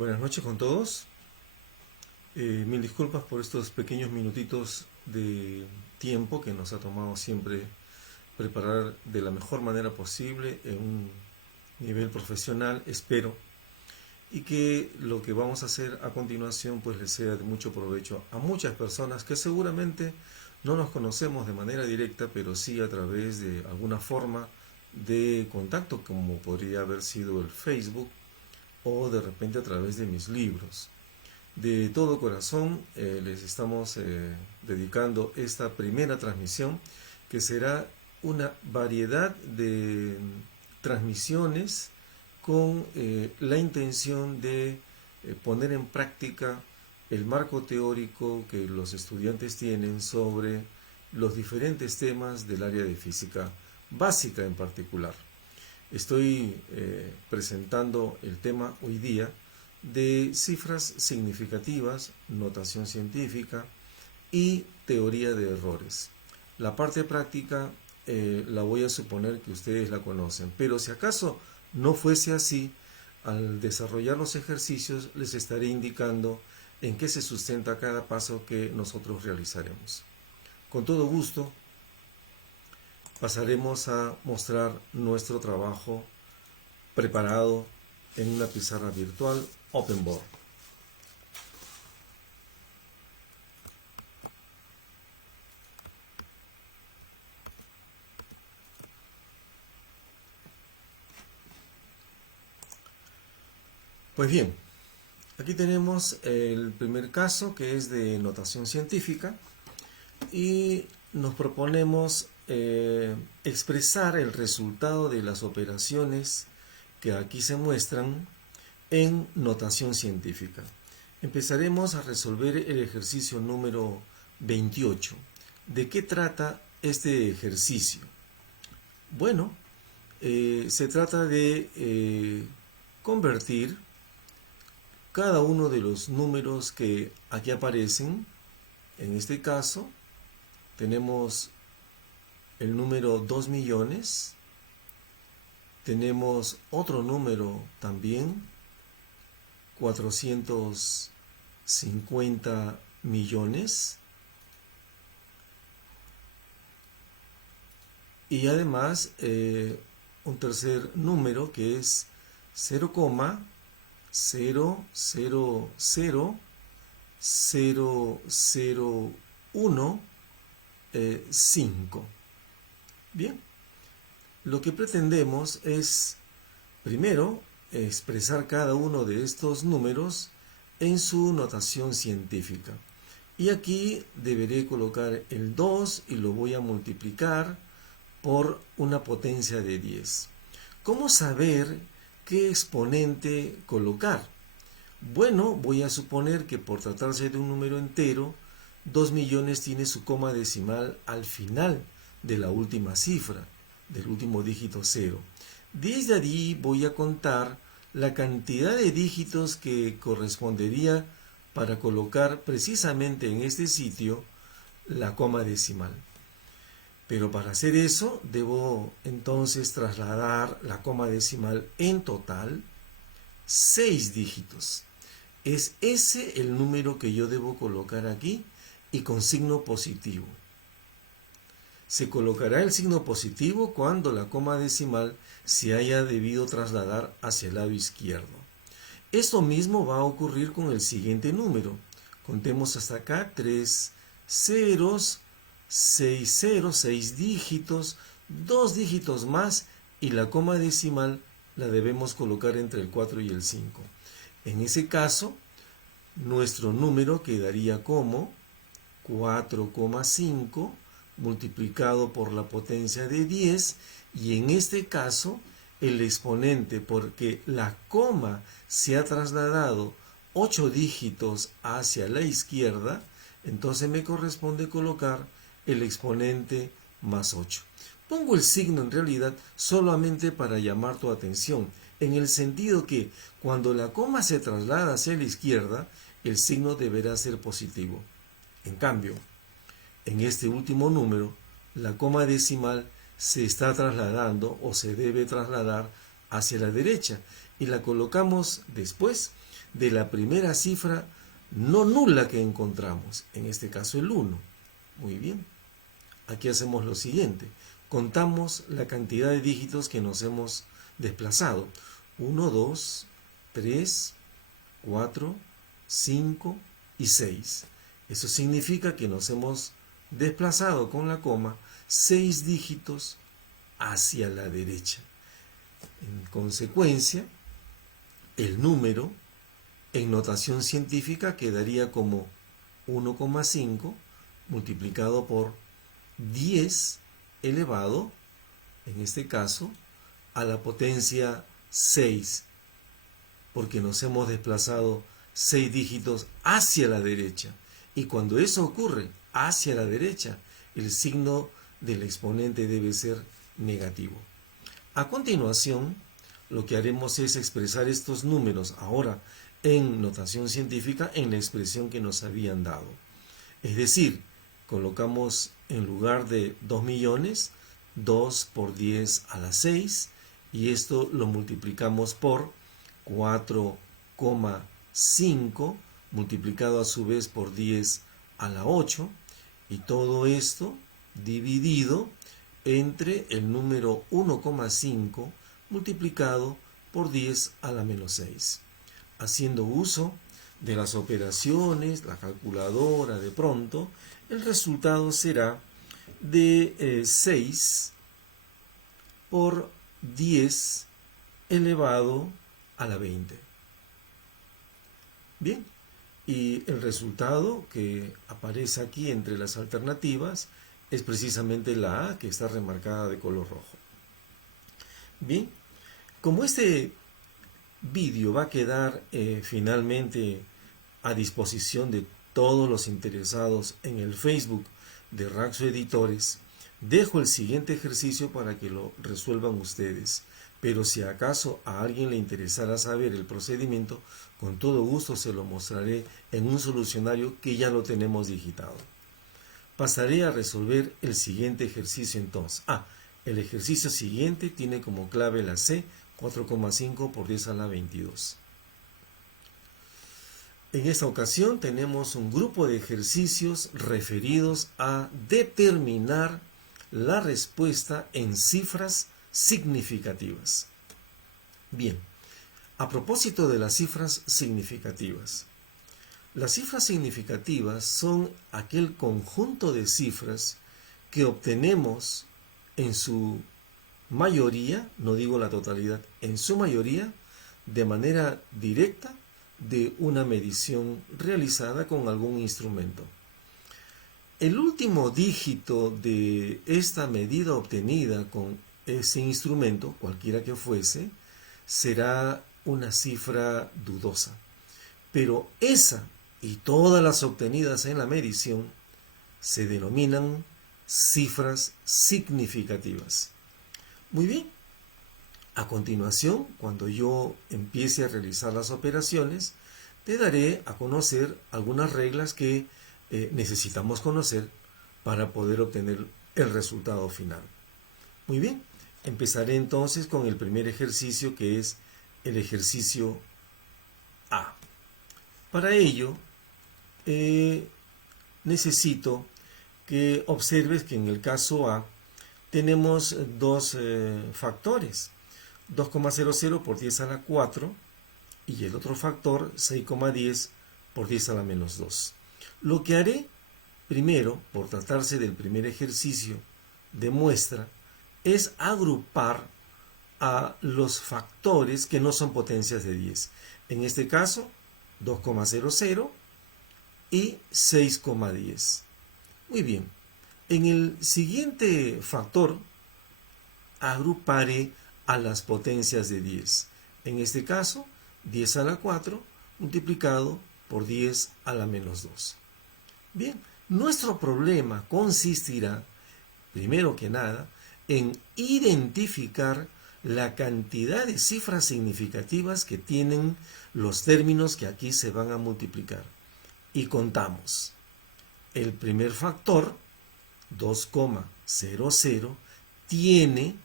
Buenas noches con todos. Mil disculpas por estos pequeños minutitos de tiempo que nos ha tomado siempre preparar de la mejor manera posible en un nivel profesional, espero, y que lo que vamos a hacer a continuación pues les sea de mucho provecho a muchas personas que seguramente no nos conocemos de manera directa, pero sí a través de alguna forma de contacto, como podría haber sido el Facebook o de repente a través de mis libros. De todo corazón les estamos dedicando esta primera transmisión, que será una variedad de transmisiones con la intención de poner en práctica el marco teórico que los estudiantes tienen sobre los diferentes temas del área de física básica en particular. Estoy presentando el tema hoy día de cifras significativas, notación científica y teoría de errores. La parte práctica la voy a suponer que ustedes la conocen, pero si acaso no fuese así, al desarrollar los ejercicios les estaré indicando en qué se sustenta cada paso que nosotros realizaremos. Con todo gusto, pasaremos a mostrar nuestro trabajo preparado en una pizarra virtual OpenBoard. Pues bien, aquí tenemos el primer caso, que es de notación científica, y nos proponemos expresar el resultado de las operaciones que aquí se muestran en notación científica. Empezaremos a resolver el ejercicio número 28. ¿De qué trata este ejercicio? Bueno, se trata de convertir cada uno de los números que aquí aparecen. En este caso tenemos el número 2 millones, tenemos otro número también, 450 millones, y además un tercer número que es 0,0000015. Bien, lo que pretendemos es, primero, expresar cada uno de estos números en su notación científica. Y aquí deberé colocar el 2 y lo voy a multiplicar por una potencia de 10. ¿Cómo saber qué exponente colocar? Bueno, voy a suponer que por tratarse de un número entero, 2 millones tiene su coma decimal al final de la última cifra, del último dígito 0. Desde allí voy a contar la cantidad de dígitos que correspondería para colocar precisamente en este sitio la coma decimal. Pero para hacer eso debo entonces trasladar la coma decimal en total 6 dígitos. Es ese el número que yo debo colocar aquí y con signo positivo. Se colocará el signo positivo cuando la coma decimal se haya debido trasladar hacia el lado izquierdo. Esto mismo va a ocurrir con el siguiente número. Contemos hasta acá 3 ceros, 6 ceros, 6 dígitos, 2 dígitos más y la coma decimal la debemos colocar entre el 4 y el 5. En ese caso, nuestro número quedaría como 4,5 multiplicado por la potencia de 10, y en este caso el exponente, porque la coma se ha trasladado 8 dígitos hacia la izquierda, entonces me corresponde colocar el exponente más 8. Pongo el signo en realidad solamente para llamar tu atención, en el sentido que cuando la coma se traslada hacia la izquierda, el signo deberá ser positivo. En cambio, en este último número, la coma decimal se está trasladando o se debe trasladar hacia la derecha. y la colocamos después de la primera cifra no nula que encontramos, en este caso el 1. Muy bien. Aquí hacemos lo siguiente. Contamos la cantidad de dígitos que nos hemos desplazado. 1, 2, 3, 4, 5 y 6. Eso significa que nos hemos desplazado con la coma 6 dígitos hacia la derecha. En consecuencia, el número en notación científica quedaría como 1,5 multiplicado por 10 elevado, en este caso, a la potencia 6, porque nos hemos desplazado 6 dígitos hacia la derecha. Y cuando eso ocurre hacia la derecha, el signo del exponente debe ser negativo. A continuación, lo que haremos es expresar estos números ahora en notación científica en la expresión que nos habían dado. Es decir, colocamos en lugar de 2 millones, 2 por 10 a la 6, y esto lo multiplicamos por 4,5 multiplicado a su vez por 10 a la 8, y todo esto dividido entre el número 1,5 multiplicado por 10 a la menos 6. Haciendo uso de las operaciones, la calculadora de pronto, el resultado será de 6 por 10 elevado a la 20. Bien, y el resultado que aparece aquí entre las alternativas es precisamente la A, que está remarcada de color rojo. Bien, como este vídeo va a quedar finalmente a disposición de todos los interesados en el Facebook de Raxo Editores, dejo el siguiente ejercicio para que lo resuelvan ustedes. Pero si acaso a alguien le interesara saber el procedimiento, con todo gusto se lo mostraré en un solucionario que ya lo tenemos digitado. Pasaré a resolver el siguiente ejercicio entonces. El ejercicio siguiente tiene como clave la C, 4,5 por 10 a la 22. En esta ocasión tenemos un grupo de ejercicios referidos a determinar la respuesta en cifras significativas. Bien, a propósito de las cifras significativas. Las cifras significativas son aquel conjunto de cifras que obtenemos en su mayoría, no digo la totalidad, en su mayoría, de manera directa de una medición realizada con algún instrumento. El último dígito de esta medida obtenida con ese instrumento, cualquiera que fuese, será una cifra dudosa. Pero esa y todas las obtenidas en la medición se denominan cifras significativas. Muy bien. A continuación, cuando yo empiece a realizar las operaciones, te daré a conocer algunas reglas que necesitamos conocer para poder obtener el resultado final. Muy bien, empezaré entonces con el primer ejercicio, que es el ejercicio A. Para ello, necesito que observes que en el caso A tenemos dos factores, 2,00 por 10 a la 4 y el otro factor 6,10 por 10 a la menos 2. Lo que haré primero, por tratarse del primer ejercicio de muestra, es agrupar a los factores que no son potencias de 10. En este caso, 2,00 y 6,10. Muy bien. En el siguiente factor, agruparé a las potencias de 10. En este caso, 10 a la 4 multiplicado por 10 a la menos 2. Bien, nuestro problema consistirá, primero que nada, en identificar la cantidad de cifras significativas que tienen los términos que aquí se van a multiplicar. Y contamos. El primer factor, 2,00, tiene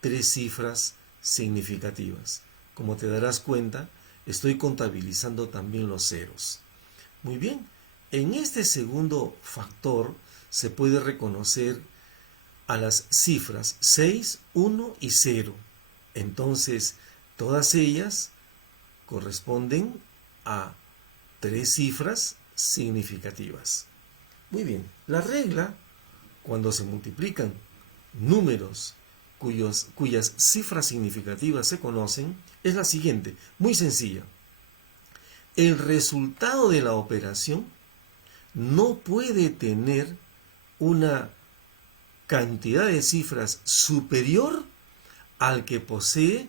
3 cifras significativas. Como te darás cuenta, estoy contabilizando también los ceros. Muy bien, en este segundo factor se puede reconocer a las cifras 6, 1 y 0. Entonces, todas ellas corresponden a tres cifras significativas. Muy bien, la regla, cuando se multiplican números cuyas cifras significativas se conocen, es la siguiente, muy sencilla. El resultado de la operación no puede tener una cantidad de cifras superior al que posee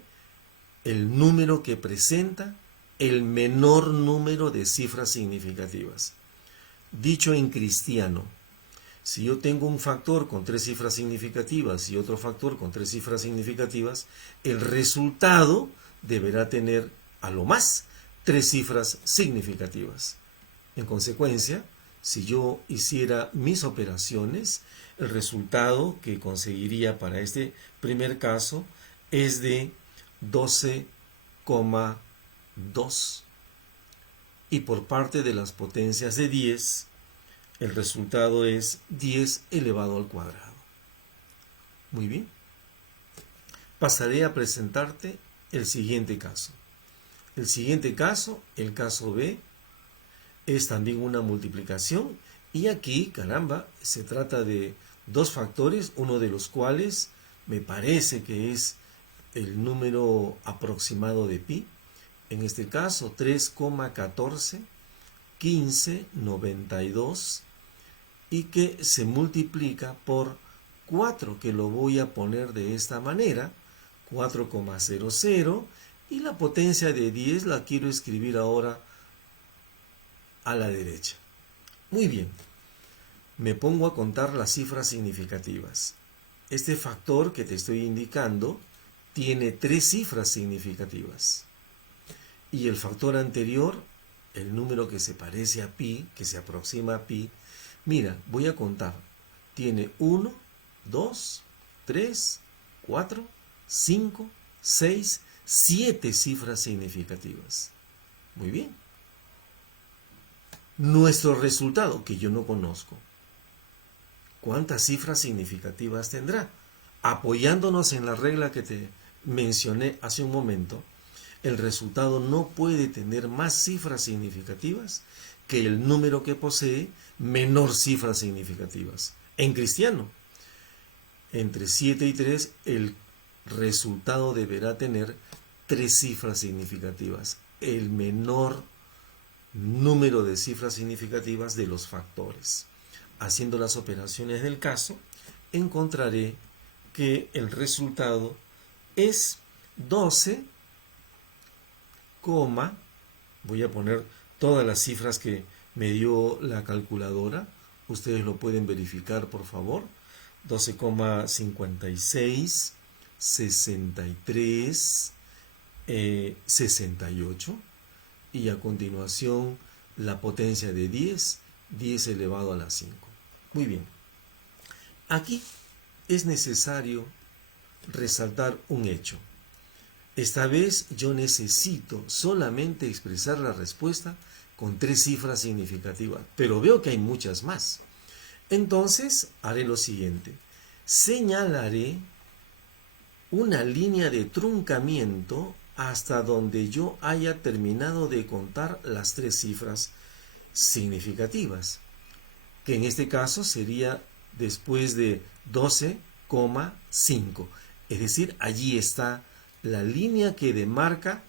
el número que presenta el menor número de cifras significativas. Dicho en cristiano, si yo tengo un factor con tres cifras significativas y otro factor con tres cifras significativas, el resultado deberá tener a lo más tres cifras significativas. En consecuencia, si yo hiciera mis operaciones, el resultado que conseguiría para este primer caso es de 12,2. Y por parte de las potencias de 10, el resultado es 10 elevado al cuadrado. Muy bien. Pasaré a presentarte el siguiente caso. El siguiente caso, el caso B, es también una multiplicación. Y aquí, caramba, se trata de dos factores, uno de los cuales me parece que es el número aproximado de pi. En este caso, 3,14, 15, 92, y que se multiplica por 4, que lo voy a poner de esta manera, 4,00, y la potencia de 10 la quiero escribir ahora a la derecha. Muy bien, me pongo a contar las cifras significativas. Este factor que te estoy indicando tiene tres cifras significativas. Y el factor anterior, el número que se parece a pi, que se aproxima a pi, mira, voy a contar. Tiene 1, 2, 3, 4, 5, 6, 7 cifras significativas. Muy bien. Nuestro resultado, que yo no conozco, ¿cuántas cifras significativas tendrá? Apoyándonos en la regla que te mencioné hace un momento, el resultado no puede tener más cifras significativas que el número que posee menor cifras significativas. En cristiano, entre 7 y 3, el resultado deberá tener tres cifras significativas, el menor número de cifras significativas de los factores. Haciendo las operaciones del caso, encontraré que el resultado es 12, voy a poner todas las cifras que me dio la calculadora, ustedes lo pueden verificar por favor, 12,56, 63, 68, y a continuación la potencia de 10, 10 elevado a la 5. Muy bien, aquí es necesario resaltar un hecho. Esta vez yo necesito solamente expresar la respuesta con tres cifras significativas, pero veo que hay muchas más. Entonces haré lo siguiente, señalaré una línea de truncamiento hasta donde yo haya terminado de contar las tres cifras significativas, que en este caso sería después de 12,5. Es decir, allí está la línea que demarca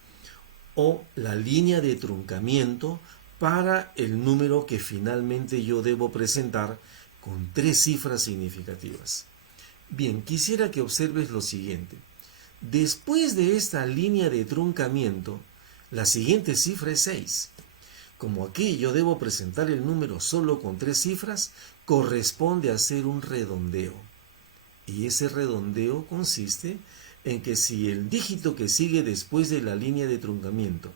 o la línea de truncamiento para el número que finalmente yo debo presentar con tres cifras significativas. Bien, quisiera que observes lo siguiente. Después de esta línea de truncamiento, la siguiente cifra es 6. Como aquí yo debo presentar el número solo con tres cifras, corresponde hacer un redondeo. Y ese redondeo consiste en que si el dígito que sigue después de la línea de truncamiento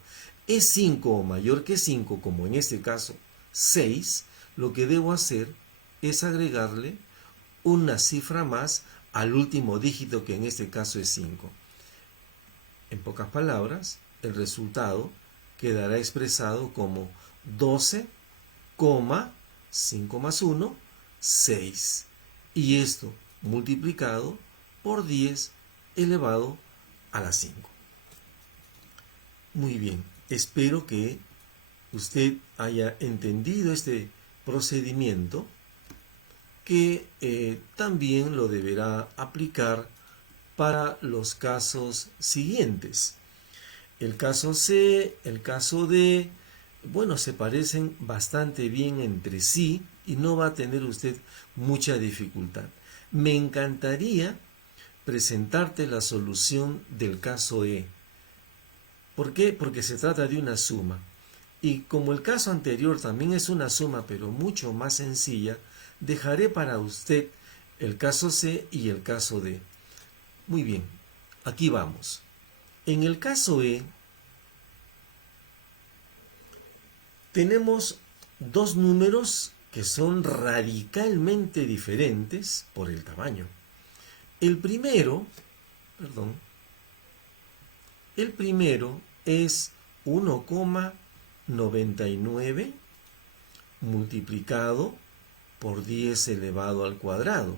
es 5 o mayor que 5, como en este caso 6, lo que debo hacer es agregarle una cifra más al último dígito, que en este caso es 5. En pocas palabras, el resultado quedará expresado como 12, 5 más 1, 6. Y esto multiplicado por 10 elevado a la 5. Muy bien, espero que usted haya entendido este procedimiento, que también lo deberá aplicar para los casos siguientes. El caso C, el caso D, bueno, se parecen bastante bien entre sí y no va a tener usted mucha dificultad. Me encantaría presentarte la solución del caso E. ¿Por qué? Porque se trata de una suma. Y como el caso anterior también es una suma, pero mucho más sencilla, dejaré para usted el caso C y el caso D. Muy bien, aquí vamos. En el caso E, tenemos dos números que son radicalmente diferentes por el tamaño. El primero es 1,99 multiplicado por 10 elevado al cuadrado,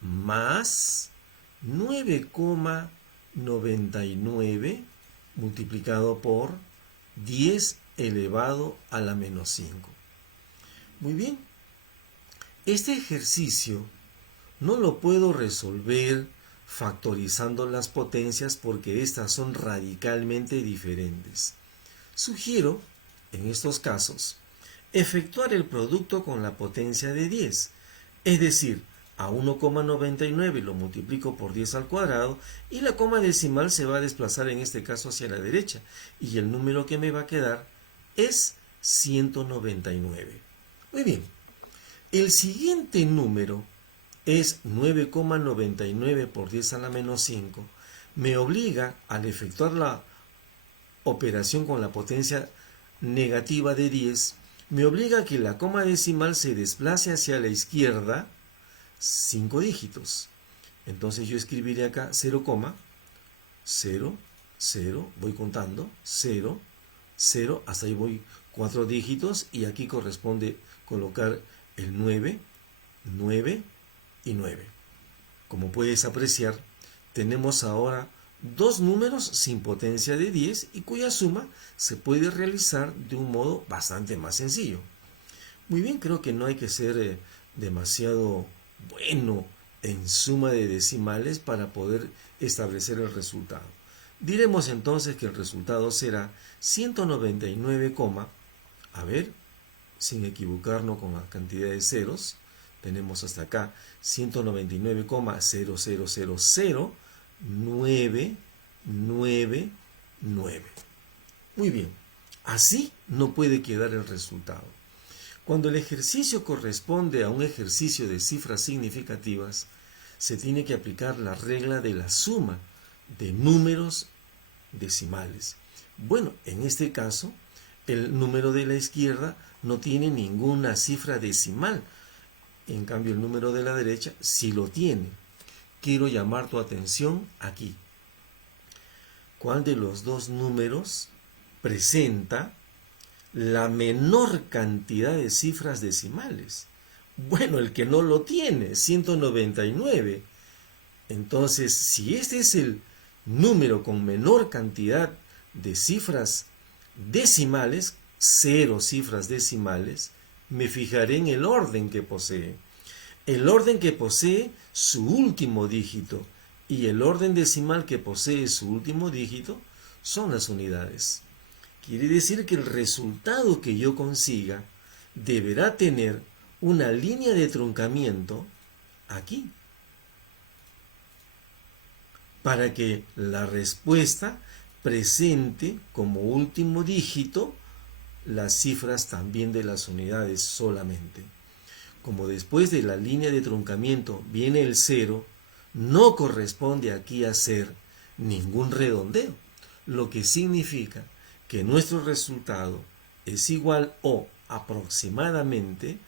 más 9,99 multiplicado por 10 elevado a la menos 5. Muy bien, este ejercicio no lo puedo resolver factorizando las potencias porque estas son radicalmente diferentes. Sugiero, en estos casos, efectuar el producto con la potencia de 10, es decir, a 1,99 lo multiplico por 10 al cuadrado y la coma decimal se va a desplazar en este caso hacia la derecha y el número que me va a quedar es 199. Muy bien, el siguiente número es 9,99 por 10 a la menos 5. Me obliga, al efectuar la operación con la potencia negativa de 10, me obliga a que la coma decimal se desplace hacia la izquierda 5 dígitos. Entonces yo escribiré acá 0, 0, 0, voy contando, 0, 0, hasta ahí voy 4 dígitos y aquí corresponde colocar el 9, 9 y 9. Como puedes apreciar, tenemos ahora dos números sin potencia de 10 y cuya suma se puede realizar de un modo bastante más sencillo. Muy bien, creo que no hay que ser demasiado bueno en suma de decimales para poder establecer el resultado. Diremos entonces que el resultado será 199, a ver, sin equivocarnos con la cantidad de ceros, tenemos hasta acá 199,0000999. Muy bien, así no puede quedar el resultado. Cuando el ejercicio corresponde a un ejercicio de cifras significativas, se tiene que aplicar la regla de la suma de números decimales. Bueno, en este caso, el número de la izquierda no tiene ninguna cifra decimal. En cambio, el número de la derecha sí lo tiene. Quiero llamar tu atención aquí. ¿Cuál de los dos números presenta la menor cantidad de cifras decimales? Bueno, el que no lo tiene, 199. Entonces, si este es el número con menor cantidad de cifras decimales, 0 cifras decimales, me fijaré en el orden que posee. El orden que posee su último dígito y el orden decimal que posee su último dígito son las unidades. Quiere decir que el resultado que yo consiga deberá tener una línea de truncamiento aquí, para que la respuesta presente como último dígito las cifras también de las unidades solamente. Como después de la línea de truncamiento viene el 0, no corresponde aquí hacer ningún redondeo, lo que significa que nuestro resultado es igual o aproximadamente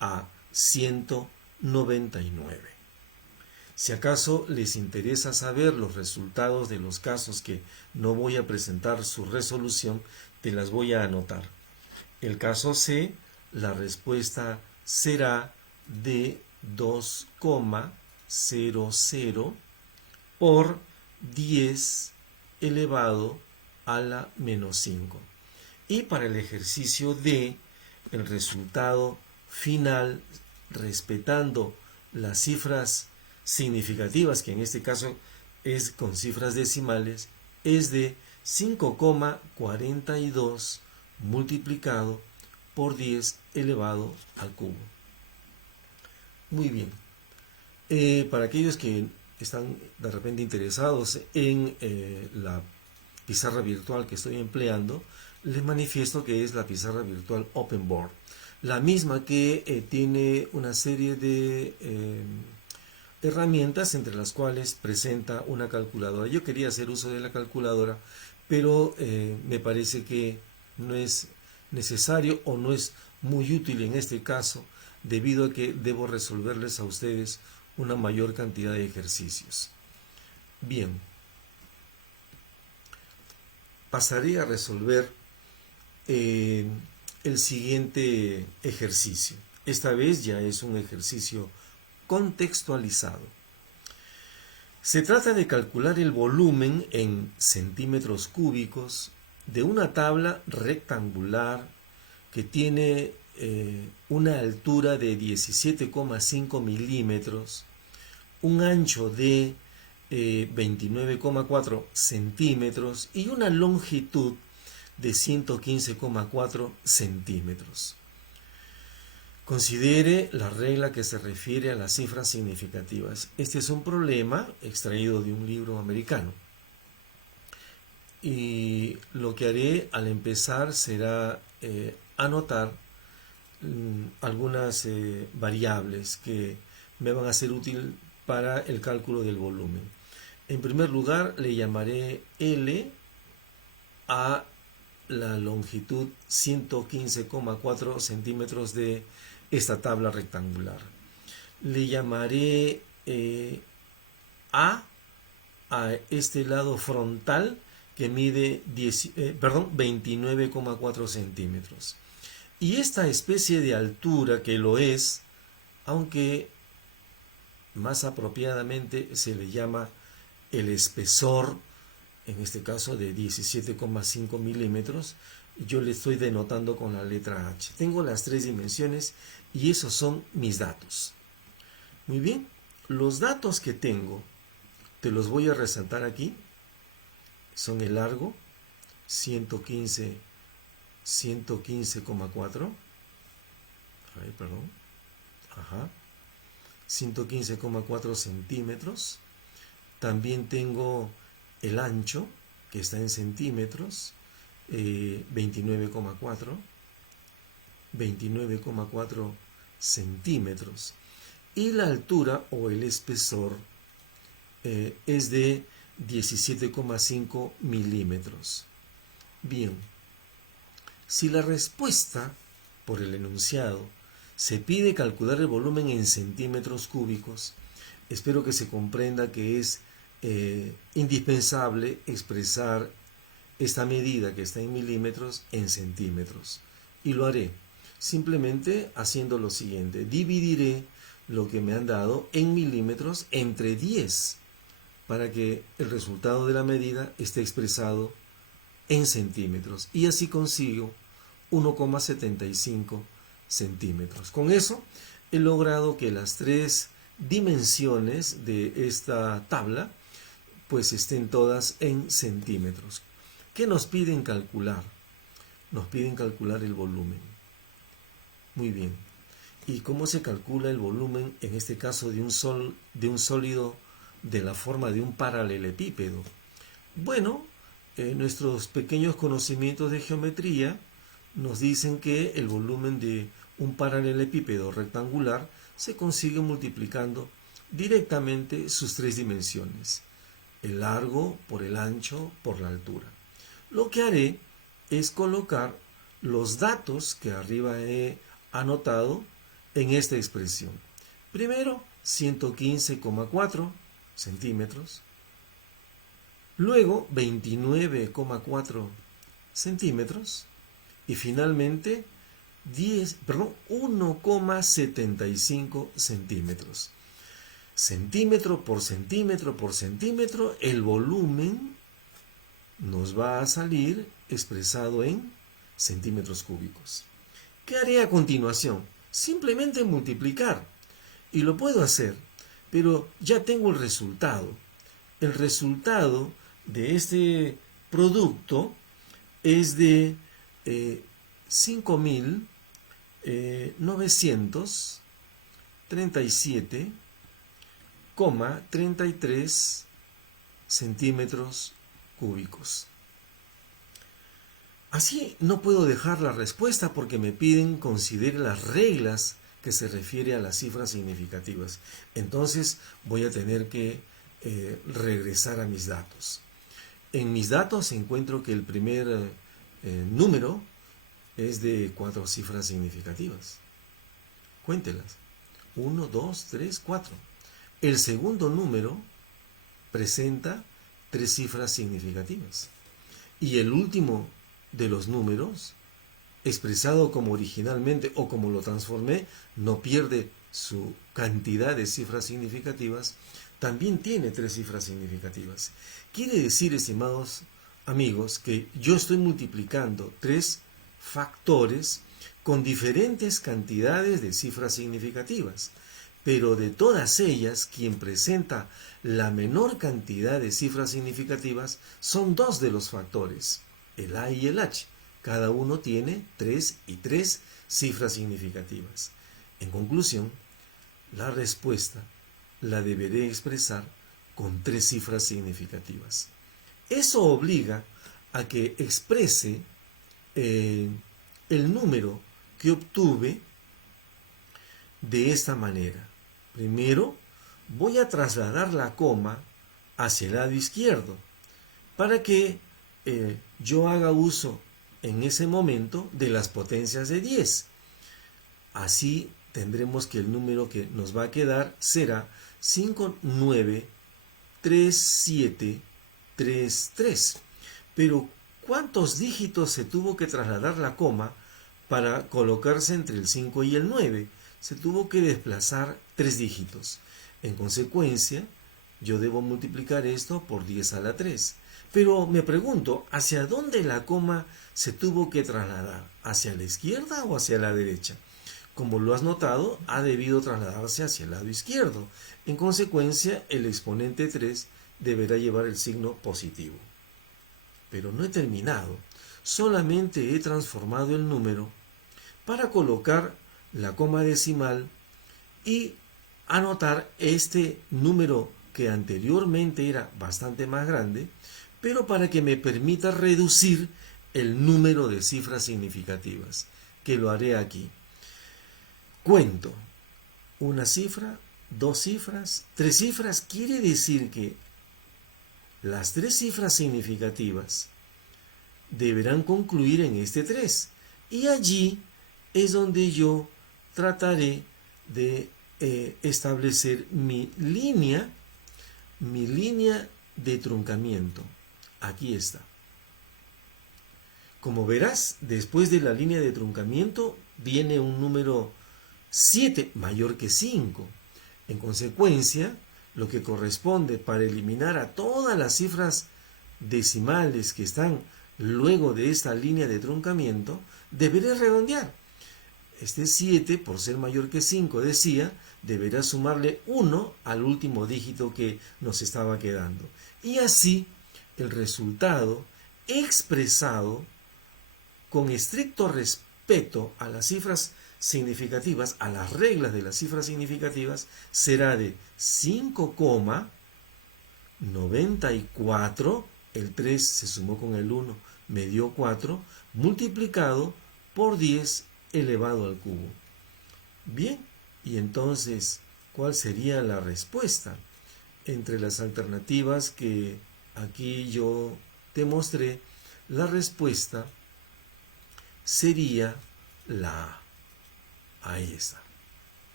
a 199. Si acaso les interesa saber los resultados de los casos que no voy a presentar su resolución, te las voy a anotar. El caso C, la respuesta será de 2,00 por 10 elevado a la menos 5. Y para el ejercicio D, el resultado final, respetando las cifras significativas, que en este caso es con cifras decimales, es de 5,42 multiplicado por 10 elevado al cubo. Muy bien. Para aquellos que están de repente interesados en la pizarra virtual que estoy empleando, les manifiesto que es la pizarra virtual OpenBoard, la misma que tiene una serie de herramientas, entre las cuales presenta una calculadora. Yo quería hacer uso de la calculadora, pero me parece que no es necesario o no es muy útil en este caso, debido a que debo resolverles a ustedes una mayor cantidad de ejercicios. Bien, pasaré a resolver el siguiente ejercicio. Esta vez ya es un ejercicio contextualizado. Se trata de calcular el volumen en centímetros cúbicos de una tabla rectangular que tiene una altura de 17,5 milímetros, un ancho de 29,4 centímetros y una longitud de 115,4 centímetros. Considere la regla que se refiere a las cifras significativas. Este es un problema extraído de un libro americano. Y lo que haré al empezar será anotar algunas variables que me van a ser útiles para el cálculo del volumen. En primer lugar, le llamaré L a la longitud 115,4 centímetros de esta tabla rectangular. Le llamaré A este lado frontal, que mide 29,4 centímetros. Y esta especie de altura, que lo es, aunque más apropiadamente se le llama el espesor, en este caso de 17,5 milímetros, yo le estoy denotando con la letra H. Tengo las tres dimensiones y esos son mis datos. Muy bien, los datos que tengo, te los voy a resaltar aquí. Son el largo, 115,4. Perdón. 115,4 centímetros. También tengo el ancho, que está en centímetros, 29,4 centímetros. Y la altura o el espesor es de 17,5 milímetros. Bien, si la respuesta por el enunciado se pide calcular el volumen en centímetros cúbicos, espero que se comprenda que es indispensable expresar esta medida que está en milímetros en centímetros. Y lo haré simplemente haciendo lo siguiente: dividiré lo que me han dado en milímetros entre 10 para que el resultado de la medida esté expresado en centímetros, y así consigo 1,75 centímetros. Con eso he logrado que las tres dimensiones de esta tabla pues estén todas en centímetros. ¿Qué nos piden calcular? Nos piden calcular el volumen. Muy bien. ¿Y cómo se calcula el volumen en este caso de un sólido de la forma de un paralelepípedo? Bueno, nuestros pequeños conocimientos de geometría nos dicen que el volumen de un paralelepípedo rectangular se consigue multiplicando directamente sus tres dimensiones: el largo por el ancho por la altura. Lo que haré es colocar los datos que arriba he anotado en esta expresión. Primero, 115,4 centímetros, luego 29,4 centímetros y finalmente 1,75 centímetros. Centímetro por centímetro por centímetro, el volumen nos va a salir expresado en centímetros cúbicos. ¿Qué haré a continuación? Simplemente multiplicar. Y lo puedo hacer, pero ya tengo el resultado. El resultado de este producto es de 5.937,33 centímetros cúbicos. Así no puedo dejar la respuesta porque me piden considere las reglas que se refiere a las cifras significativas. Entonces voy a tener que regresar a mis datos. En mis datos encuentro que el primer número es de 4 cifras significativas. Cuéntelas. 1, 2, 3, 4. El segundo número presenta 3 cifras significativas. Y el último de los números, expresado como originalmente o como lo transformé, no pierde su cantidad de cifras significativas, también tiene 3 cifras significativas. Quiere decir, estimados amigos, que yo estoy multiplicando 3 factores con diferentes cantidades de cifras significativas, pero de todas ellas, quien presenta la menor cantidad de cifras significativas son 2 de los factores, el A y el H. Cada uno tiene 3 y 3 cifras significativas. En conclusión, la respuesta la deberé expresar con 3 cifras significativas. Eso obliga a que exprese el número que obtuve de esta manera. Primero, voy a trasladar la coma hacia el lado izquierdo para que yo haga uso en ese momento de las potencias de 10. Así tendremos que el número que nos va a quedar será 593733. Pero ¿cuántos dígitos se tuvo que trasladar la coma para colocarse entre el 5 y el 9? Se tuvo que desplazar 3 dígitos. En consecuencia, yo debo multiplicar esto por 10 a la 3. Pero me pregunto, ¿hacia dónde la coma se tuvo que trasladar? ¿Hacia la izquierda o hacia la derecha? Como lo has notado, ha debido trasladarse hacia el lado izquierdo. En consecuencia, el exponente 3 deberá llevar el signo positivo. Pero no he terminado. Solamente he transformado el número para colocar la coma decimal y anotar este número que anteriormente era bastante más grande, pero para que me permita reducir el número de cifras significativas, que lo haré aquí. Cuento. 1 cifra, 2 cifras, 3 cifras. Quiere decir que las 3 cifras significativas deberán concluir en este 3. Y allí es donde yo trataré de establecer mi línea de truncamiento. Aquí está. Como verás, después de la línea de truncamiento viene un número 7 mayor que 5. En consecuencia, lo que corresponde para eliminar a todas las cifras decimales que están luego de esta línea de truncamiento, deberé redondear. Este 7, por ser mayor que 5, decía, deberá sumarle 1 al último dígito que nos estaba quedando. Y así, el resultado expresado con estricto respeto a las cifras significativas, a las reglas de las cifras significativas, será de 5,94, el 3 se sumó con el 1, me dio 4, multiplicado por 10 elevado al cubo. Bien, y entonces, ¿cuál sería la respuesta? Entre las alternativas que aquí yo te mostré, la respuesta sería la A. Ahí está.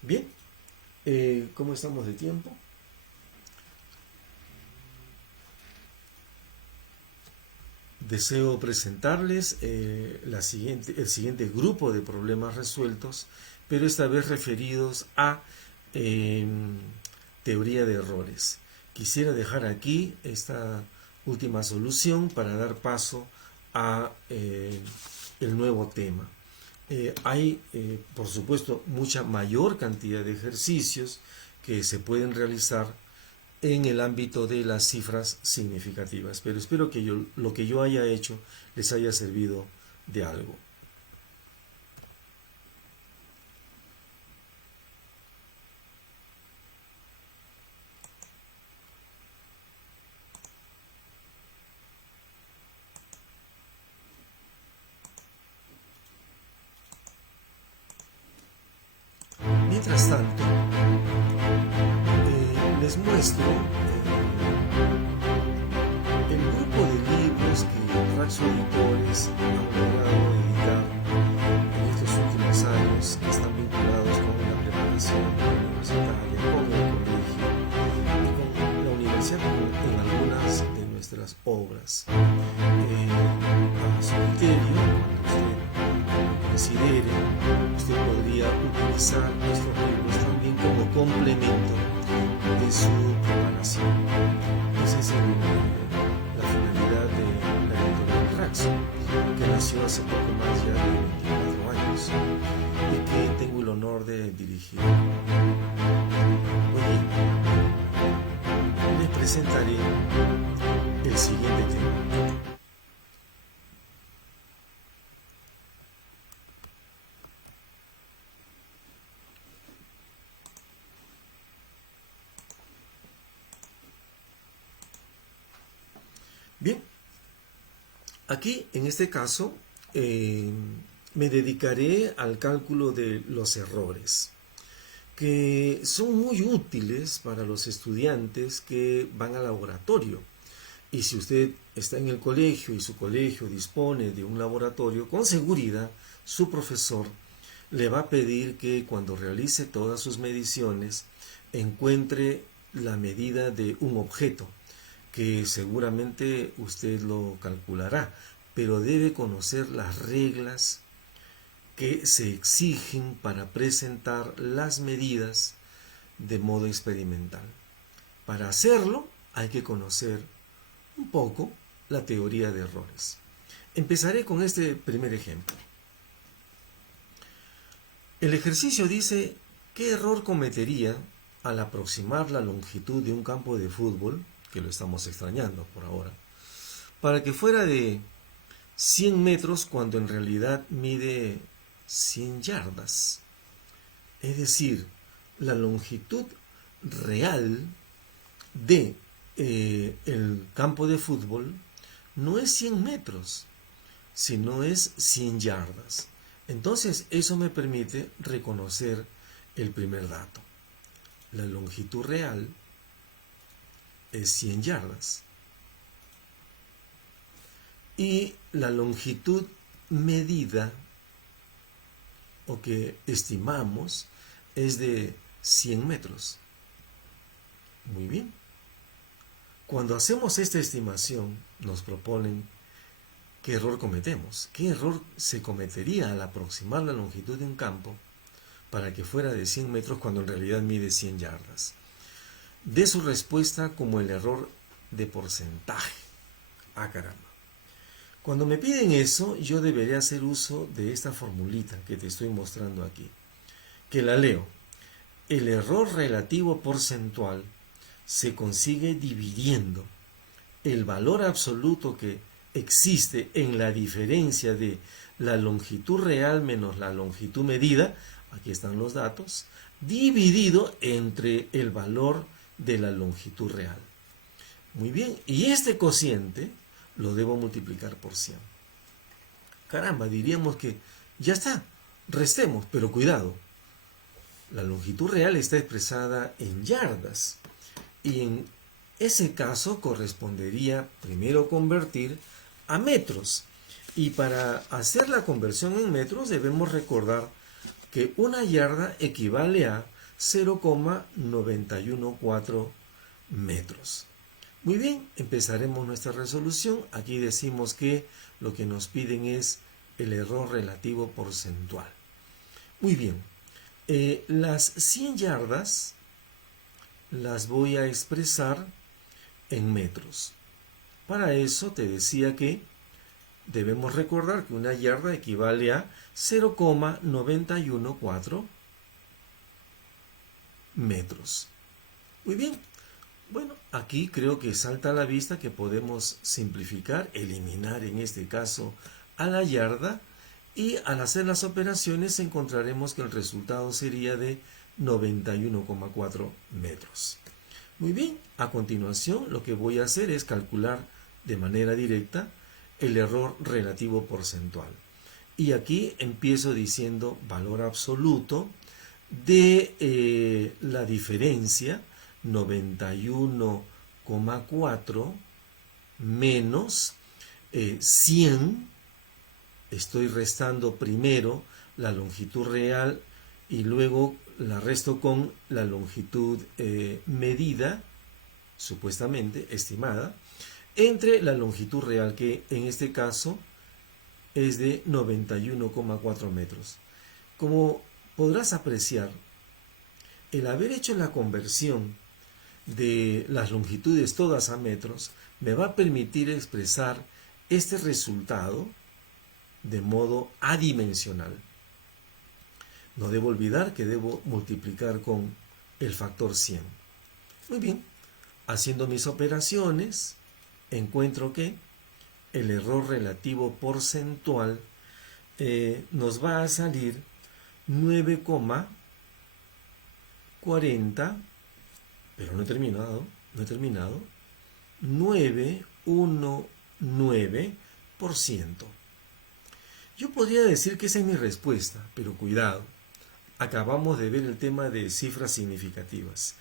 Bien, ¿Cómo estamos de tiempo? Deseo presentarles el siguiente grupo de problemas resueltos, pero esta vez referidos a eh, teoría de errores. Quisiera dejar aquí esta última solución para dar paso a el nuevo tema. Hay, por supuesto, mucha mayor cantidad de ejercicios que se pueden realizar en el ámbito de las cifras significativas, pero espero que lo que yo haya hecho les haya servido de algo. Mientras tanto, les muestro el grupo de libros que Raxo Editores ha logrado editar en estos últimos años, que están vinculados con la preparación universitaria, con el colegio y con la universidad en algunas de nuestras obras. A su criterio, cuando usted considere, usted podría utilizar estos libros también como complemento de su preparación. Esa es la finalidad de la editorial Raxo, que nació hace poco más ya de 24 años y que tengo el honor de dirigir. Muy bien, les presentaré el siguiente tema. Bien, aquí en este caso me dedicaré al cálculo de los errores, que son muy útiles para los estudiantes que van al laboratorio. Y si usted está en el colegio y su colegio dispone de un laboratorio, con seguridad su profesor le va a pedir que cuando realice todas sus mediciones encuentre la medida de un objeto, que seguramente usted lo calculará, pero debe conocer las reglas que se exigen para presentar las medidas de modo experimental. Para hacerlo hay que conocer un poco la teoría de errores. Empezaré con este primer ejemplo. El ejercicio dice: ¿qué error cometería al aproximar la longitud de un campo de fútbol, que lo estamos extrañando por ahora, para que fuera de 100 metros cuando en realidad mide 100 yardas? Es decir, la longitud real de el campo de fútbol no es 100 metros, sino es 100 yardas. Entonces, eso me permite reconocer el primer dato. La longitud real es 100 yardas. Y la longitud medida, o que estimamos, es de 100 metros. Muy bien. Cuando hacemos esta estimación, nos proponen qué error cometemos. ¿Qué error se cometería al aproximar la longitud de un campo para que fuera de 100 metros cuando en realidad mide 100 yardas? De su respuesta como el error de porcentaje. Ah, caramba. Cuando me piden eso, yo debería hacer uso de esta formulita que te estoy mostrando aquí, que la leo. El error relativo porcentual se consigue dividiendo el valor absoluto que existe en la diferencia de la longitud real menos la longitud medida, aquí están los datos, dividido entre el valor de la longitud real. Muy bien, y este cociente lo debo multiplicar por 100. Caramba, diríamos que ya está, restemos, pero cuidado. La longitud real está expresada en yardas y en ese caso correspondería primero convertir a metros. Y para hacer la conversión en metros debemos recordar que una yarda equivale a 0,914 metros. Muy bien, empezaremos nuestra resolución. Aquí decimos que lo que nos piden es el error relativo porcentual. Muy bien, las 100 yardas las voy a expresar en metros. Para eso te decía que debemos recordar que una yarda equivale a 0,914 metros. Muy bien. Bueno, aquí creo que salta a la vista que podemos simplificar, eliminar en este caso a la yarda, y al hacer las operaciones encontraremos que el resultado sería de 91,4 metros. Muy bien, a continuación lo que voy a hacer es calcular de manera directa el error relativo porcentual. Y aquí empiezo diciendo valor absoluto de la diferencia 91,4 menos 100. Estoy restando primero la longitud real y luego la resto con la longitud medida, supuestamente estimada, entre la longitud real, que en este caso es de 91,4 metros. Como podrás apreciar, el haber hecho la conversión de las longitudes todas a metros me va a permitir expresar este resultado de modo adimensional. No debo olvidar que debo multiplicar con el factor 100. Muy bien, haciendo mis operaciones, encuentro que el error relativo porcentual nos va a salir 9,40, pero no he terminado, 919%. Yo podría decir que esa es mi respuesta, pero cuidado, acabamos de ver el tema de cifras significativas.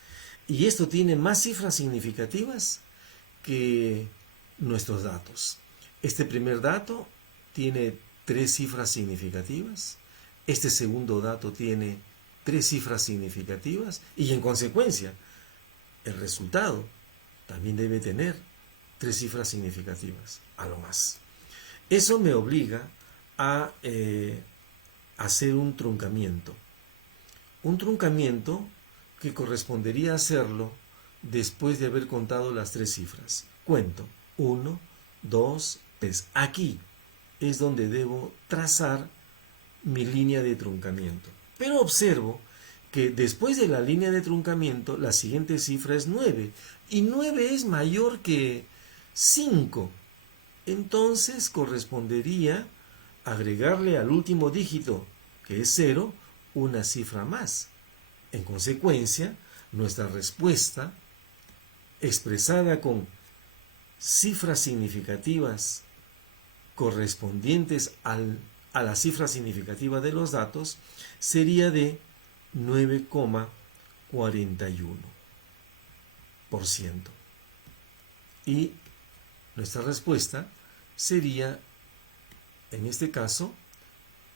Y esto tiene más cifras significativas que nuestros datos. Este primer dato tiene 3 cifras significativas, este segundo dato tiene 3 cifras significativas y en consecuencia el resultado también debe tener 3 cifras significativas, a lo más. Eso me obliga a hacer un truncamiento. Un truncamiento que correspondería a hacerlo después de haber contado las 3 cifras. Cuento 1, 2, 3. Aquí es donde debo trazar mi línea de truncamiento. Pero observo que después de la línea de truncamiento, la siguiente cifra es 9. Y 9 es mayor que 5. Entonces correspondería agregarle al último dígito, que es 0, una cifra más. En consecuencia, nuestra respuesta, expresada con cifras significativas correspondientes a la cifra significativa de los datos, sería de 9,41%. Y nuestra respuesta sería, en este caso,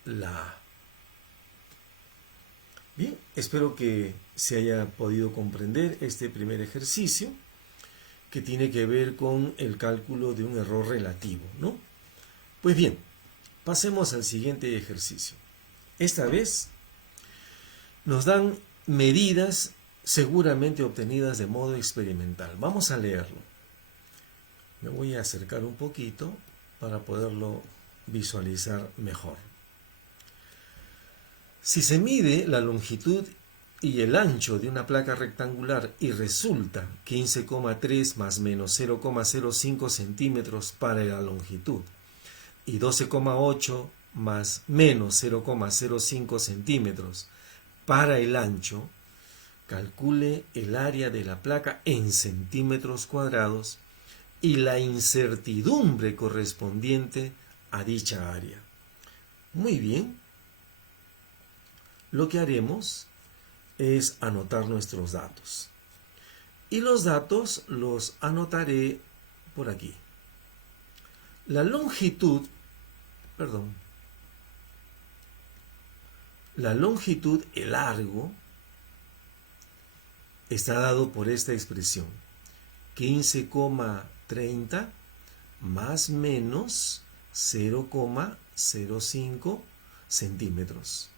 la A. Bien, espero que se haya podido comprender este primer ejercicio que tiene que ver con el cálculo de un error relativo, ¿no? Pues bien, pasemos al siguiente ejercicio. Esta vez nos dan medidas seguramente obtenidas de modo experimental. Vamos a leerlo. Me voy a acercar un poquito para poderlo visualizar mejor. Si se mide la longitud y el ancho de una placa rectangular y resulta 15,3 más menos 0,05 centímetros para la longitud y 12,8 más menos 0,05 centímetros para el ancho, calcule el área de la placa en centímetros cuadrados y la incertidumbre correspondiente a dicha área. Muy bien. Lo que haremos es anotar nuestros datos. Y los datos los anotaré por aquí. La longitud, el largo, está dado por esta expresión: 15,30 más menos 0,05 centímetros.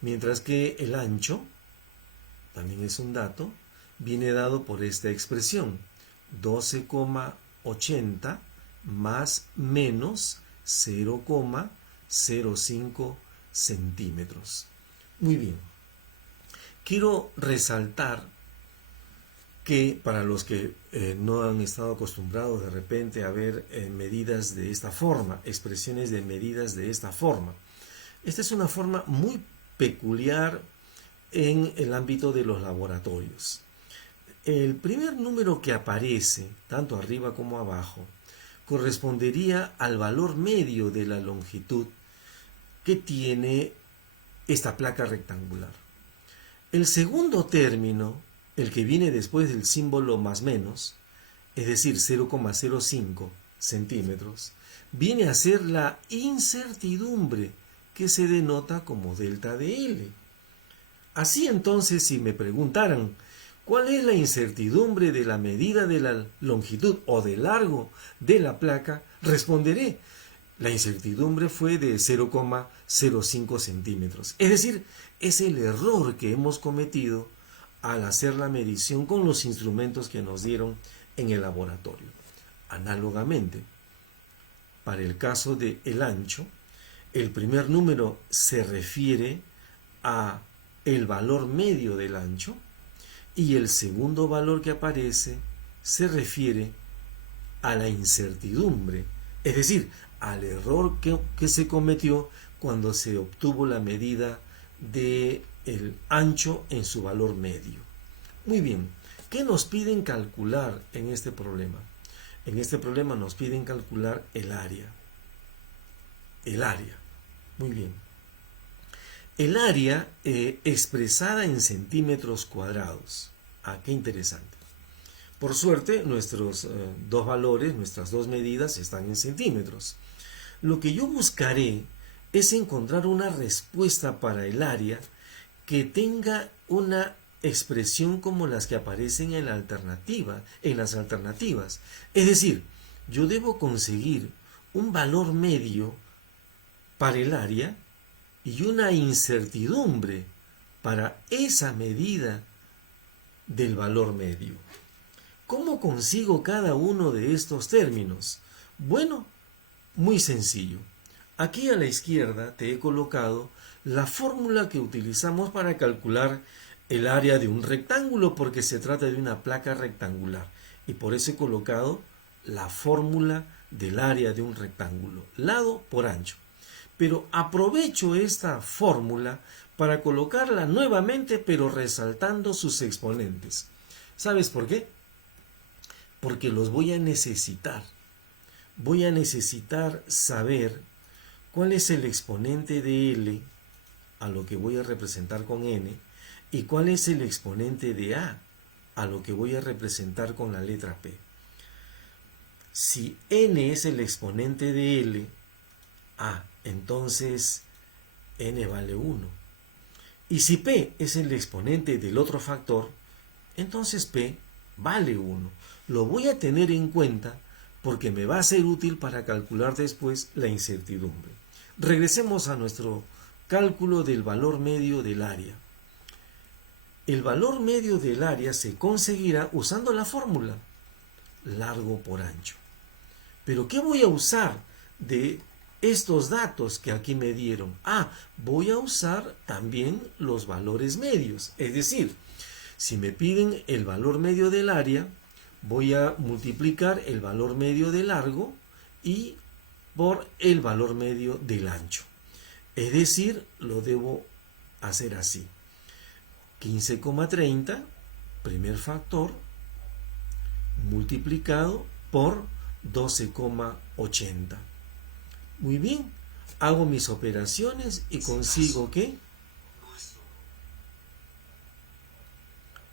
Mientras que el ancho, también es un dato, viene dado por esta expresión: 12,80 más menos 0,05 centímetros. Muy bien. Quiero resaltar que para los que no han estado acostumbrados de repente a ver medidas de esta forma, expresiones de medidas de esta forma, esta es una forma muy peculiar en el ámbito de los laboratorios. El primer número que aparece, tanto arriba como abajo, correspondería al valor medio de la longitud que tiene esta placa rectangular. El segundo término, el que viene después del símbolo más menos, es decir, 0,05 centímetros, viene a ser la incertidumbre que se denota como delta de L. Así entonces, si me preguntaran cuál es la incertidumbre de la medida de la longitud o de largo de la placa, responderé: la incertidumbre fue de 0,05 centímetros. Es decir, es el error que hemos cometido al hacer la medición con los instrumentos que nos dieron en el laboratorio. Análogamente, para el caso del ancho, el primer número se refiere a el valor medio del ancho y el segundo valor que aparece se refiere a la incertidumbre, es decir, al error que se cometió cuando se obtuvo la medida del ancho en su valor medio. Muy bien, ¿qué nos piden calcular en este problema? En este problema nos piden calcular el área. El área. Muy bien. El área expresada en centímetros cuadrados. Ah, qué interesante. Por suerte, nuestros dos valores, nuestras dos medidas están en centímetros. Lo que yo buscaré es encontrar una respuesta para el área que tenga una expresión como las que aparecen en la alternativa, en las alternativas. Es decir, yo debo conseguir un valor medio para el área y una incertidumbre para esa medida del valor medio. ¿Cómo consigo cada uno de estos términos? Bueno, muy sencillo. Aquí a la izquierda te he colocado la fórmula que utilizamos para calcular el área de un rectángulo, porque se trata de una placa rectangular. Y por eso he colocado la fórmula del área de un rectángulo, lado por ancho. Pero aprovecho esta fórmula para colocarla nuevamente, pero resaltando sus exponentes. ¿Sabes por qué? Porque los voy a necesitar. Voy a necesitar saber cuál es el exponente de L, a lo que voy a representar con N, y cuál es el exponente de A, a lo que voy a representar con la letra P. Si N es el exponente de L, entonces N vale 1. Y si P es el exponente del otro factor, entonces P vale 1. Lo voy a tener en cuenta porque me va a ser útil para calcular después la incertidumbre. Regresemos a nuestro cálculo del valor medio del área. El valor medio del área se conseguirá usando la fórmula largo por ancho. Pero ¿qué voy a usar de estos datos que aquí me dieron? Voy a usar también los valores medios. Es decir, si me piden el valor medio del área, voy a multiplicar el valor medio del largo y por el valor medio del ancho. Es decir, lo debo hacer así. 15,30, primer factor, multiplicado por 12,80. Muy bien, hago mis operaciones y consigo que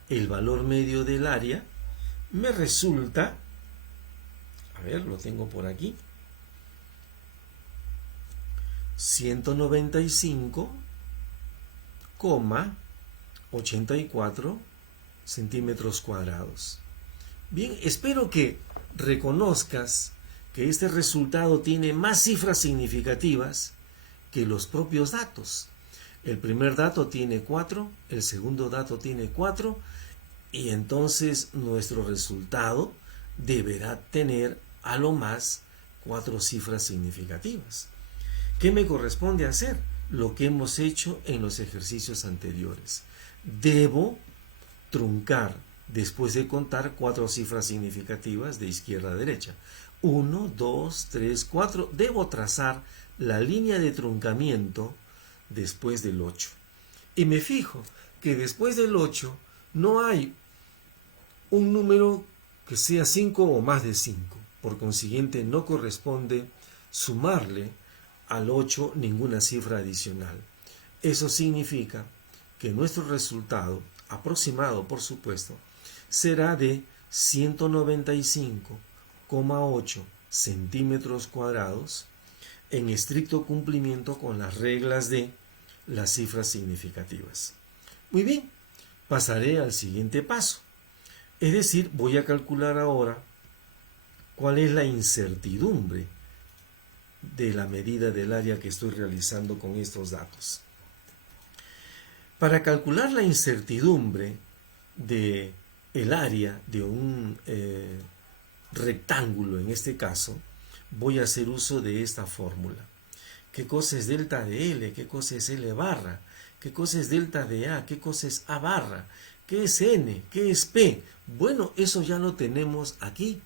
el valor medio del área me resulta, a ver, lo tengo por aquí, 195,84 centímetros cuadrados. Bien, espero que reconozcas que este resultado tiene más cifras significativas que los propios datos. El primer dato tiene 4, el segundo dato tiene 4, y entonces nuestro resultado deberá tener a lo más 4 cifras significativas. ¿Qué me corresponde hacer? Lo que hemos hecho en los ejercicios anteriores. Debo truncar, después de contar 4 cifras significativas de izquierda a derecha. 1, 2, 3, 4. Debo trazar la línea de truncamiento después del 8. Y me fijo que después del 8 no hay un número que sea 5 o más de 5. Por consiguiente, no corresponde sumarle al 8 ninguna cifra adicional. Eso significa que nuestro resultado, aproximado por supuesto, será de 195,8 centímetros cuadrados, en estricto cumplimiento con las reglas de las cifras significativas. Muy bien, pasaré al siguiente paso. Es decir, voy a calcular ahora cuál es la incertidumbre de la medida del área que estoy realizando con estos datos. Para calcular la incertidumbre del área de un rectángulo, en este caso, voy a hacer uso de esta fórmula. ¿Qué cosa es delta de L? ¿Qué cosa es L barra? ¿Qué cosa es delta de A? ¿Qué cosa es A barra? ¿Qué es N? ¿Qué es P? Bueno, eso ya lo tenemos aquí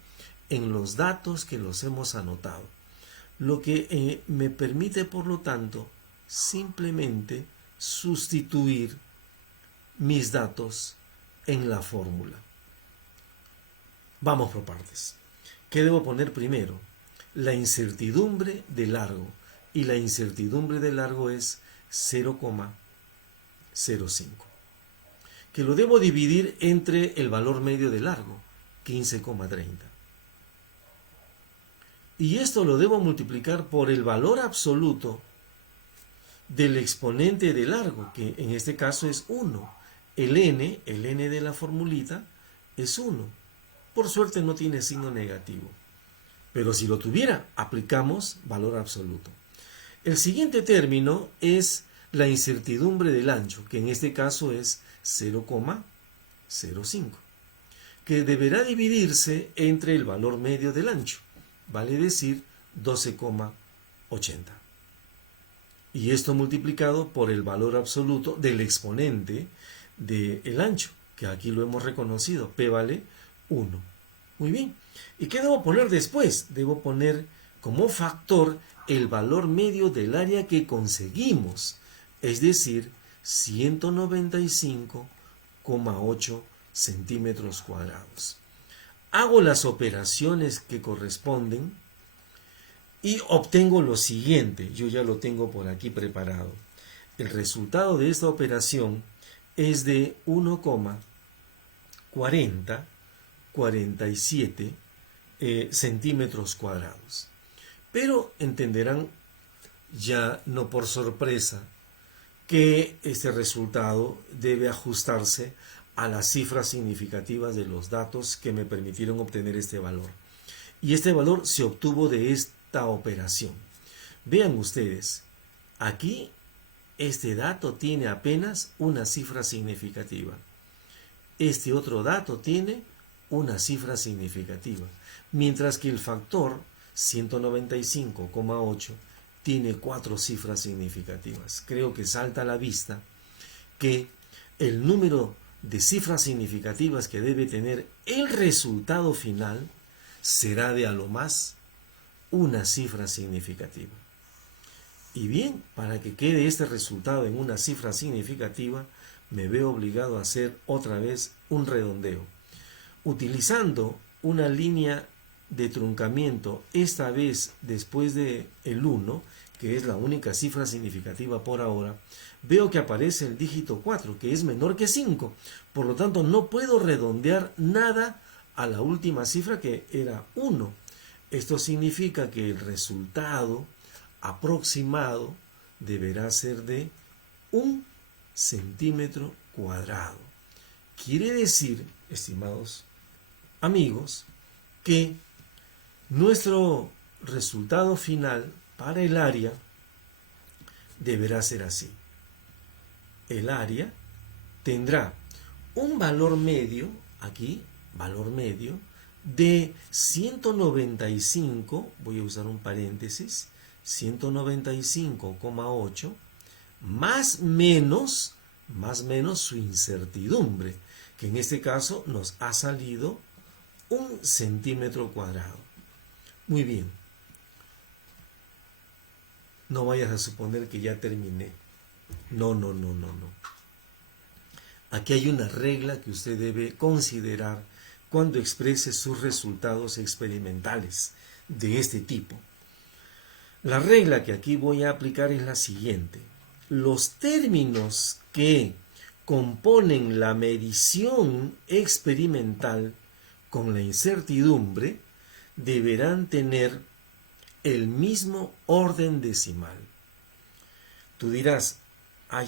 en los datos que los hemos anotado. Lo que me permite, por lo tanto, simplemente sustituir mis datos en la fórmula. Vamos por partes. ¿Qué debo poner primero? La incertidumbre de largo. Y la incertidumbre de largo es 0,05. Que lo debo dividir entre el valor medio de largo, 15,30. Y esto lo debo multiplicar por el valor absoluto del exponente de largo, que en este caso es 1. El n de la formulita, es 1. Por suerte no tiene signo negativo. Pero si lo tuviera, aplicamos valor absoluto. El siguiente término es la incertidumbre del ancho, que en este caso es 0,05, que deberá dividirse entre el valor medio del ancho, vale decir 12,80. Y esto multiplicado por el valor absoluto del exponente del ancho, que aquí lo hemos reconocido, P vale 1. Muy bien. ¿Y qué debo poner después? Debo poner como factor el valor medio del área que conseguimos, es decir, 195,8 centímetros cuadrados. Hago las operaciones que corresponden y obtengo lo siguiente. Yo ya lo tengo por aquí preparado. El resultado de esta operación es de 1,47 centímetros cuadrados. Pero entenderán, ya no por sorpresa, que este resultado debe ajustarse a las cifras significativas de los datos que me permitieron obtener este valor. Y este valor se obtuvo de esta operación. Vean ustedes, aquí este dato tiene apenas una cifra significativa. Este otro dato tiene una cifra significativa, mientras que el factor 195,8 tiene 4 cifras significativas. Creo que salta a la vista que el número de cifras significativas que debe tener el resultado final será de a lo más una cifra significativa. Y bien, para que quede este resultado en una cifra significativa, me veo obligado a hacer otra vez un redondeo. Utilizando una línea de truncamiento, esta vez después de el 1, que es la única cifra significativa por ahora, veo que aparece el dígito 4, que es menor que 5. Por lo tanto, no puedo redondear nada a la última cifra, que era 1. Esto significa que el resultado aproximado deberá ser de 1 centímetro cuadrado. Quiere decir, estimados amigos, que nuestro resultado final para el área deberá ser así. El área tendrá un valor medio, aquí, valor medio, de 195, voy a usar un paréntesis, 195,8, más menos su incertidumbre, que en este caso nos ha salido 1 centímetro cuadrado. Muy bien. No vayas a suponer que ya terminé. No. Aquí hay una regla que usted debe considerar cuando exprese sus resultados experimentales de este tipo. La regla que aquí voy a aplicar es la siguiente. Los términos que componen la medición experimental con la incertidumbre deberán tener el mismo orden decimal. Tú dirás,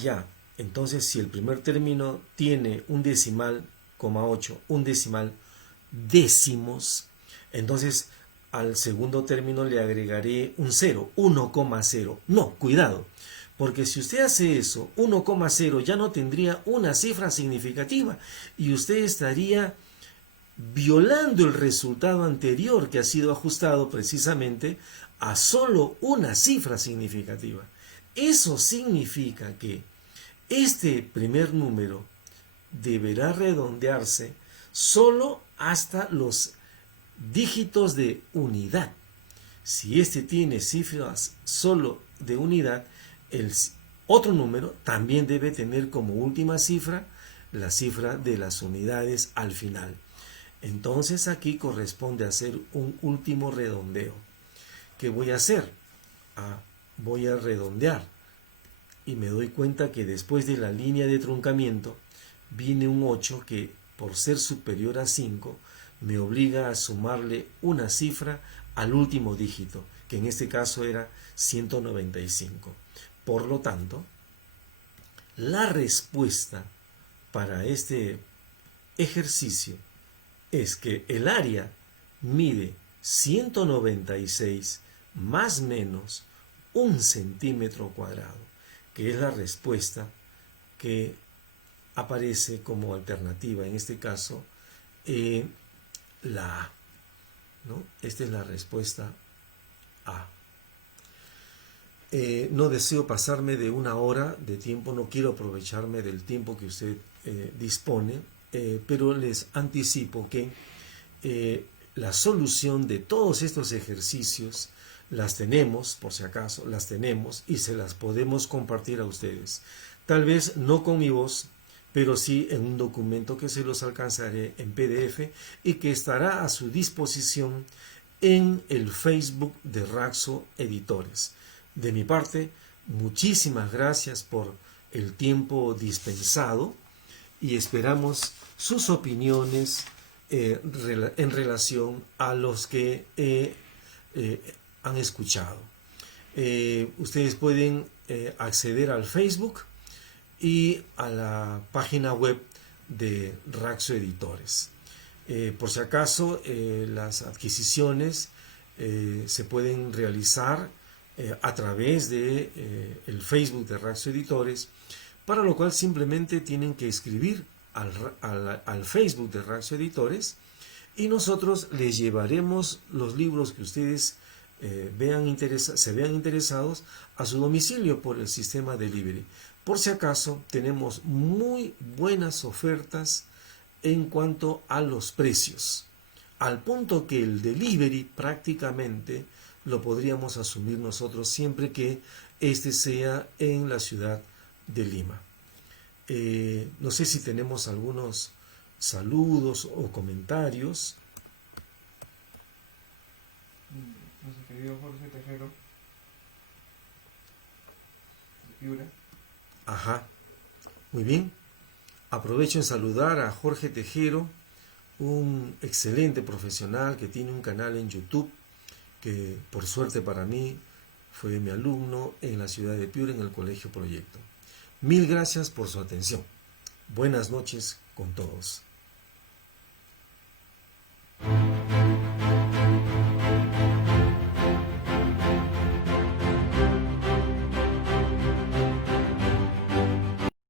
ya, entonces si el primer término tiene un decimal, 8, un decimal décimos, entonces al segundo término le agregaré un 0, 1,0. No, cuidado, porque si usted hace eso, 1,0 ya no tendría una cifra significativa y usted estaría violando el resultado anterior que ha sido ajustado precisamente a solo una cifra significativa. Eso significa que este primer número deberá redondearse solo hasta los dígitos de unidad. Si este tiene cifras solo de unidad, el otro número también debe tener como última cifra la cifra de las unidades al final. Entonces aquí corresponde hacer un último redondeo. ¿Qué voy a hacer? Voy a redondear y me doy cuenta que después de la línea de truncamiento viene un 8 que por ser superior a 5 me obliga a sumarle una cifra al último dígito, que en este caso era 195. Por lo tanto, la respuesta para este ejercicio es que el área mide 196 más menos 1 centímetro cuadrado, que es la respuesta que aparece como alternativa, en este caso, la A, ¿no? Esta es la respuesta A. No deseo pasarme de 1 hora de tiempo, no quiero aprovecharme del tiempo que usted dispone, pero les anticipo que la solución de todos estos ejercicios las tenemos, por si acaso, las tenemos y se las podemos compartir a ustedes. Tal vez no con mi voz, pero sí en un documento que se los alcanzaré en PDF y que estará a su disposición en el Facebook de Raxo Editores. De mi parte, muchísimas gracias por el tiempo dispensado y esperamos sus opiniones en relación a los que han escuchado. Ustedes pueden acceder al Facebook y a la página web de Raxo Editores. Por si acaso, las adquisiciones se pueden realizar a través de el Facebook de Raxo Editores, para lo cual simplemente tienen que escribir al Facebook de Raxo Editores y nosotros les llevaremos los libros que ustedes se vean interesados a su domicilio por el sistema delivery. Por si acaso, tenemos muy buenas ofertas en cuanto a los precios, al punto que el delivery prácticamente lo podríamos asumir nosotros siempre que este sea en la ciudad de Lima. No sé si tenemos algunos saludos o comentarios. Nuestro querido Jorge Tejero de Piura. Ajá, muy bien. Aprovecho en saludar a Jorge Tejero, un excelente profesional que tiene un canal en YouTube, que por suerte para mí fue mi alumno en la ciudad de Piura en el Colegio Proyecto. Mil gracias por su atención. Buenas noches con todos.